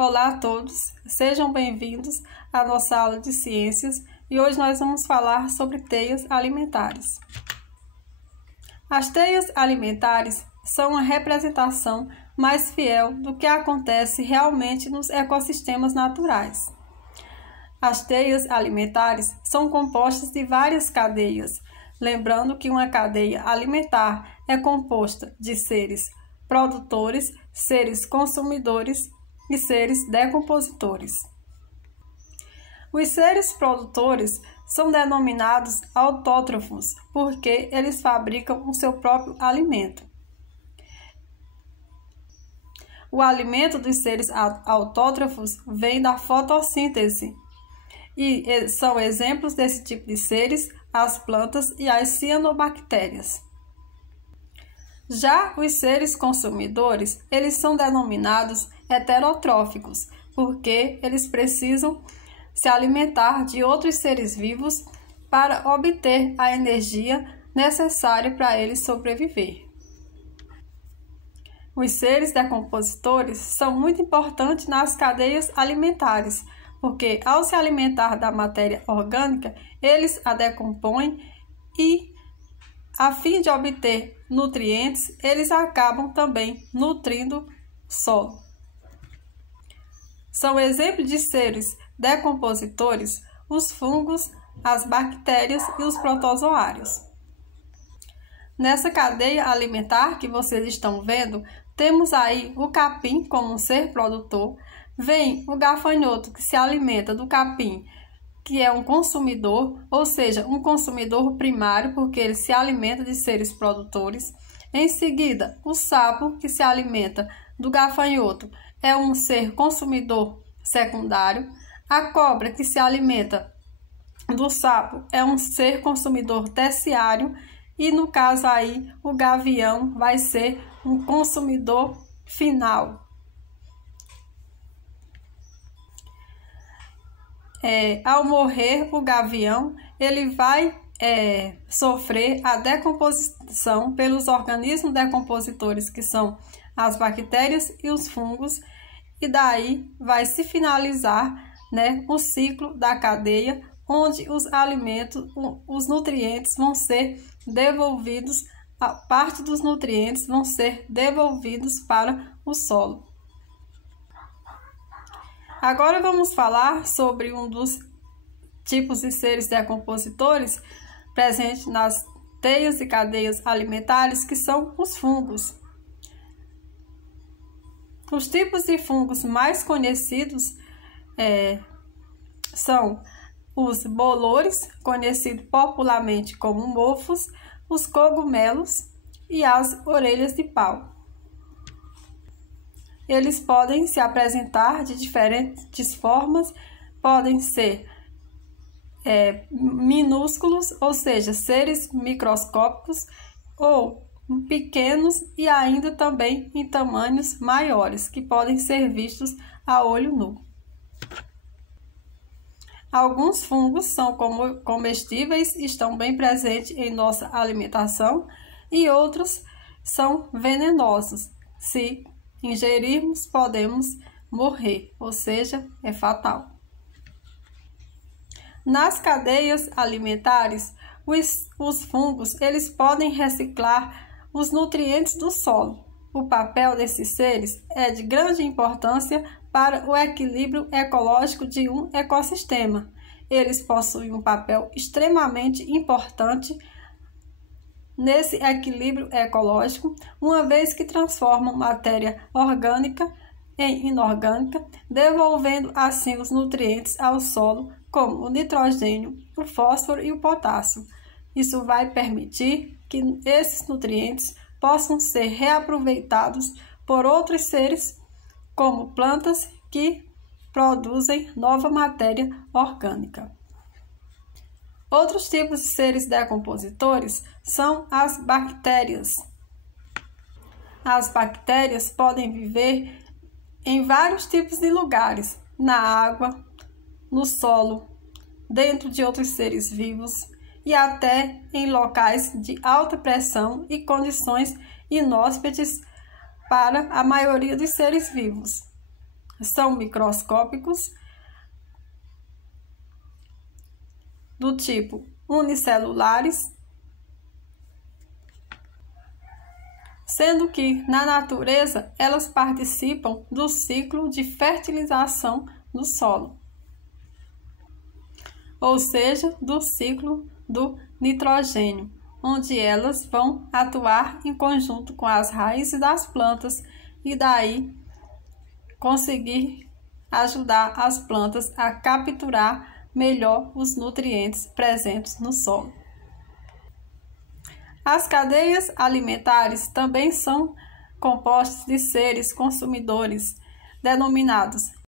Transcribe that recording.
Olá a todos, sejam bem-vindos à nossa aula de ciências e hoje nós vamos falar sobre teias alimentares. As teias alimentares são uma representação mais fiel do que acontece realmente nos ecossistemas naturais. As teias alimentares são compostas de várias cadeias, lembrando que uma cadeia alimentar é composta de seres produtores, seres consumidores e seres decompositores. Os seres produtores são denominados autótrofos porque eles fabricam o seu próprio alimento. O alimento dos seres autótrofos vem da fotossíntese e são exemplos desse tipo de seres as plantas e as cianobactérias. Já os seres consumidores, eles são denominados heterotróficos, porque eles precisam se alimentar de outros seres vivos para obter a energia necessária para eles sobreviver. Os seres decompositores são muito importantes nas cadeias alimentares, porque ao se alimentar da matéria orgânica, eles a decompõem e, a fim de obter nutrientes, eles acabam também nutrindo o solo. São exemplos de seres decompositores os fungos, as bactérias e os protozoários. Nessa cadeia alimentar que vocês estão vendo, temos aí o capim como um ser produtor, vem o gafanhoto que se alimenta do capim, que é um consumidor, ou seja, um consumidor primário, porque ele se alimenta de seres produtores. Em seguida, o sapo, que se alimenta do gafanhoto, é um ser consumidor secundário. A cobra, que se alimenta do sapo, é um ser consumidor terciário. E no caso aí, o gavião vai ser um consumidor final. Ao morrer o gavião, ele vai sofrer a decomposição pelos organismos decompositores, que são as bactérias e os fungos, e daí vai se finalizar, o ciclo da cadeia, onde os alimentos, os nutrientes vão ser devolvidos, a parte dos nutrientes vão ser devolvidos para o solo. Agora vamos falar sobre um dos tipos de seres decompositores presentes nas teias e cadeias alimentares, que são os fungos. Os tipos de fungos mais conhecidos são os bolores, conhecidos popularmente como mofos, os cogumelos e as orelhas de pau. Eles podem se apresentar de diferentes formas, podem ser minúsculos, ou seja, seres microscópicos, ou pequenos e ainda também em tamanhos maiores, que podem ser vistos a olho nu. Alguns fungos são comestíveis e estão bem presentes em nossa alimentação, e outros são venenosos. Se ingerirmos, podemos morrer, ou seja, é fatal. Nas cadeias alimentares, os fungos eles podem reciclar os nutrientes do solo. O papel desses seres é de grande importância para o equilíbrio ecológico de um ecossistema. Eles possuem um papel extremamente importante nesse equilíbrio ecológico, uma vez que transformam matéria orgânica em inorgânica, devolvendo assim os nutrientes ao solo, como o nitrogênio, o fósforo e o potássio. Isso vai permitir que esses nutrientes possam ser reaproveitados por outros seres, como plantas que produzem nova matéria orgânica. Outros tipos de seres decompositores são as bactérias. As bactérias podem viver em vários tipos de lugares, na água, no solo, dentro de outros seres vivos e até em locais de alta pressão e condições inóspitas para a maioria dos seres vivos. são microscópicos, do tipo unicelulares, sendo que na natureza elas participam do ciclo de fertilização do solo, ou seja, do ciclo do nitrogênio, onde elas vão atuar em conjunto com as raízes das plantas e daí conseguir ajudar as plantas a capturar melhor os nutrientes presentes no solo. As cadeias alimentares também são compostas de seres consumidores, denominados